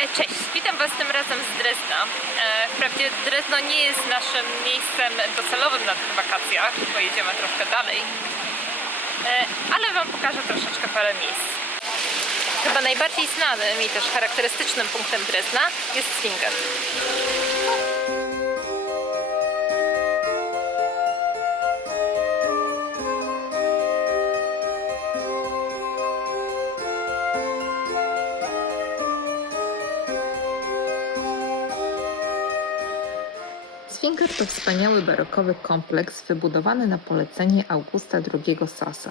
Cześć, witam Was tym razem z Drezna. Wprawdzie Drezno nie jest naszym miejscem docelowym na tych wakacjach, bo jedziemy troszkę dalej, ale Wam pokażę troszeczkę parę miejsc. Chyba najbardziej znanym i też charakterystycznym punktem Drezna jest Zwinger. Zwinger to wspaniały barokowy kompleks wybudowany na polecenie Augusta II Sasa,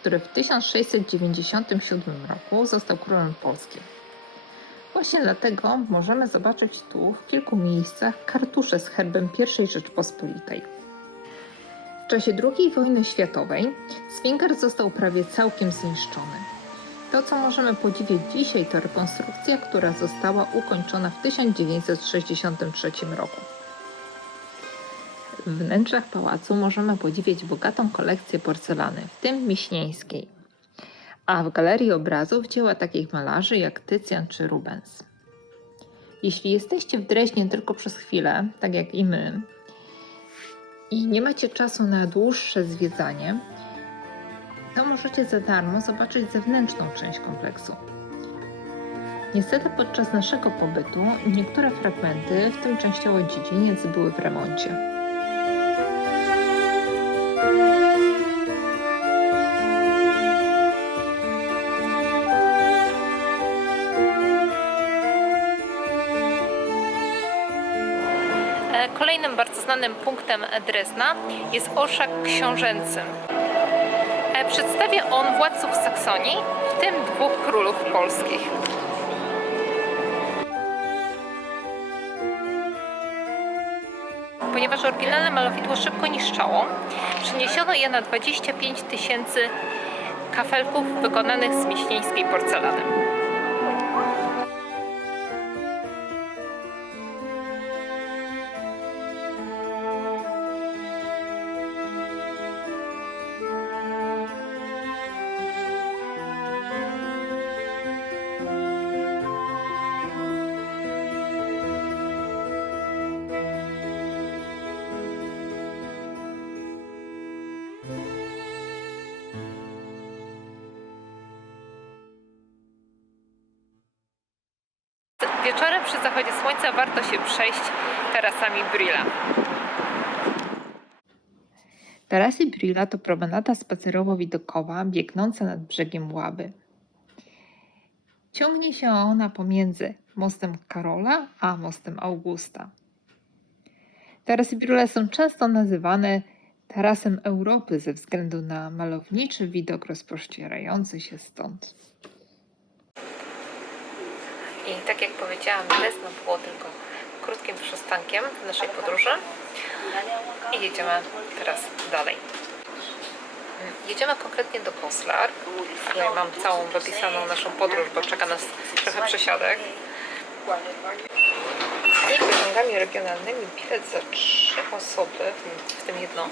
który w 1697 roku został królem Polski. Właśnie dlatego możemy zobaczyć tu w kilku miejscach kartusze z herbem I Rzeczypospolitej. W czasie II wojny światowej Zwinger został prawie całkiem zniszczony. To, co możemy podziwiać dzisiaj, to rekonstrukcja, która została ukończona w 1963 roku. W wnętrzach pałacu możemy podziwiać bogatą kolekcję porcelany, w tym miśnieńskiej, a w galerii obrazów dzieła takich malarzy jak Tycjan czy Rubens. Jeśli jesteście w Dreźnie tylko przez chwilę, tak jak i my, i nie macie czasu na dłuższe zwiedzanie, to możecie za darmo zobaczyć zewnętrzną część kompleksu. Niestety podczas naszego pobytu niektóre fragmenty, w tym częściowo dziedziniec, były w remoncie. Kolejnym bardzo znanym punktem Drezna jest orszak książęcy. Przedstawia on władców Saksonii, w tym dwóch królów polskich. Ponieważ oryginalne malowidło szybko niszczało, przeniesiono je na 25 000 kafelków wykonanych z miśnieńskiej porcelany. Wieczorem przy zachodzie słońca warto się przejść tarasami Brilla. Tarasy Brilla to promenada spacerowo-widokowa biegnąca nad brzegiem Łaby. Ciągnie się ona pomiędzy mostem Karola a mostem Augusta. Tarasy Brilla są często nazywane tarasem Europy ze względu na malowniczy widok rozpościerający się stąd. I tak jak powiedziałam, Drezno było tylko krótkim przystankiem w naszej podróży i jedziemy teraz dalej. Jedziemy konkretnie do Goslar. Tutaj mam całą wypisaną naszą podróż, bo czeka nas trochę przesiadek. I pociągami regionalnymi bilet za 3 osoby, w tym jedno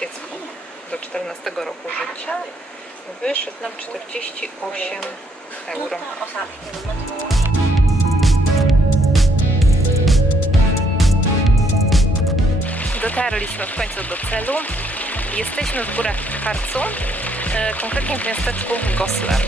dziecko do 14 roku życia, wyszedł nam 48 euro. Dotarliśmy w końcu do celu. Jesteśmy w górach Harcu, konkretnie w miasteczku Goslar.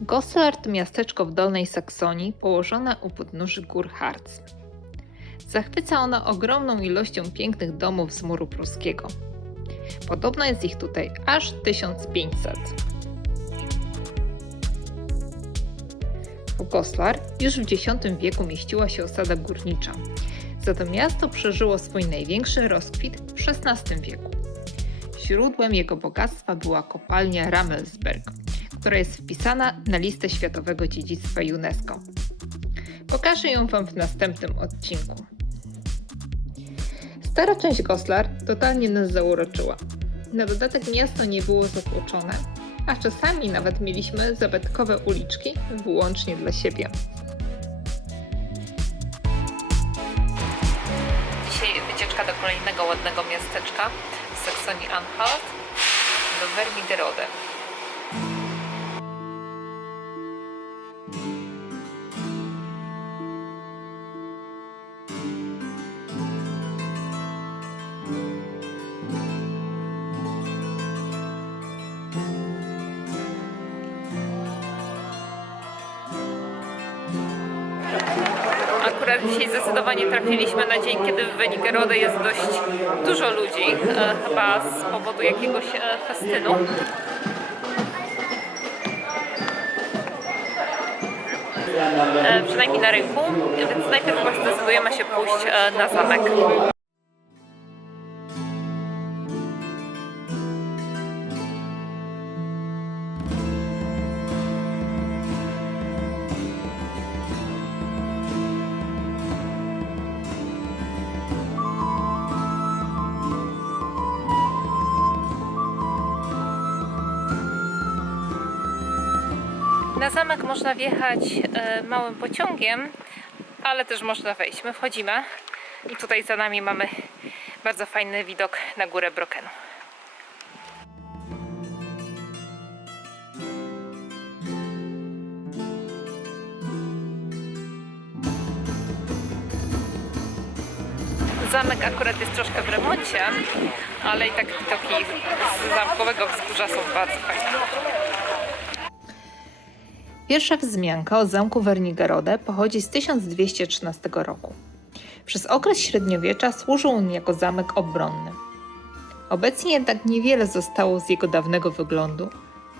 Goslar to miasteczko w Dolnej Saksonii położone u podnóży gór Harz. Zachwyca ono ogromną ilością pięknych domów z muru pruskiego. Podobno jest ich tutaj aż 1500. W Goslar już w X wieku mieściła się osada górnicza. Za to miasto przeżyło swój największy rozkwit w XVI wieku. Źródłem jego bogactwa była kopalnia Ramelsberg, która jest wpisana na listę Światowego Dziedzictwa UNESCO. Pokażę ją Wam w następnym odcinku. Stara część Goslar totalnie nas zauroczyła. Na dodatek miasto nie było zatłoczone, a czasami nawet mieliśmy zabytkowe uliczki wyłącznie dla siebie. Dzisiaj wycieczka do kolejnego ładnego miasteczka w Saksonii-Anhalt, do Wernigerode. Akurat dzisiaj zdecydowanie trafiliśmy na dzień, kiedy w Wernigerode jest dość dużo ludzi, chyba z powodu jakiegoś festynu. Przynajmniej na rynku, więc najpierw chyba zdecydujemy się pójść na zamek. Na zamek można wjechać małym pociągiem, ale też można wejść. My wchodzimy i tutaj za nami mamy bardzo fajny widok na górę Brokenu. Zamek akurat jest troszkę w remoncie, ale i tak widoki z zamkowego wzgórza są bardzo fajne. Pierwsza wzmianka o zamku Wernigerode pochodzi z 1213 roku. Przez okres średniowiecza służył on jako zamek obronny. Obecnie jednak niewiele zostało z jego dawnego wyglądu,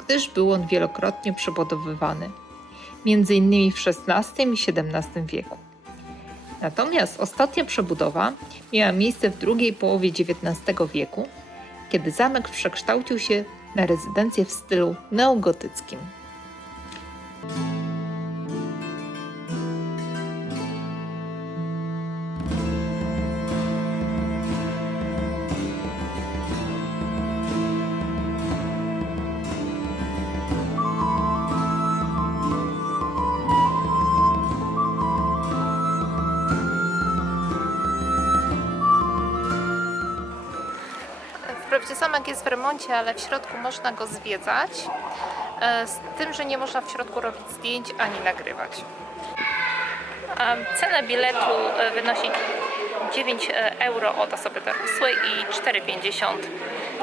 gdyż był on wielokrotnie przebudowywany, m.in. w XVI i XVII wieku. Natomiast ostatnia przebudowa miała miejsce w drugiej połowie XIX wieku, kiedy zamek przekształcił się na rezydencję w stylu neogotyckim. Wprawdzie zamek jest w remoncie, ale w środku można go zwiedzać, z tym, że nie można w środku robić zdjęć ani nagrywać. Cena biletu wynosi 9 euro od osoby dorosłej i 4,50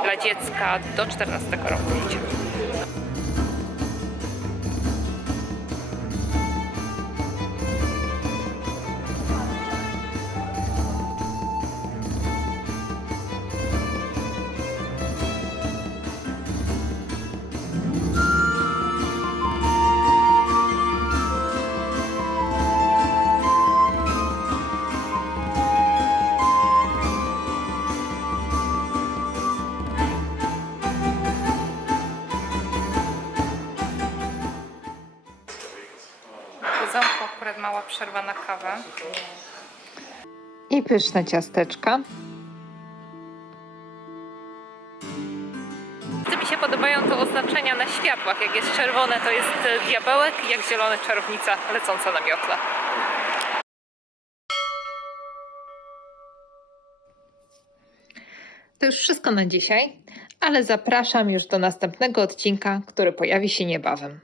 dla dziecka do 14 roku życia. W zamku akurat mała przerwa na kawę. I pyszne ciasteczka. Co mi się podobają to oznaczenia na światłach. Jak jest czerwone, to jest diabełek, jak zielony czarownica lecąca na miotle. To już wszystko na dzisiaj, ale zapraszam już do następnego odcinka, który pojawi się niebawem.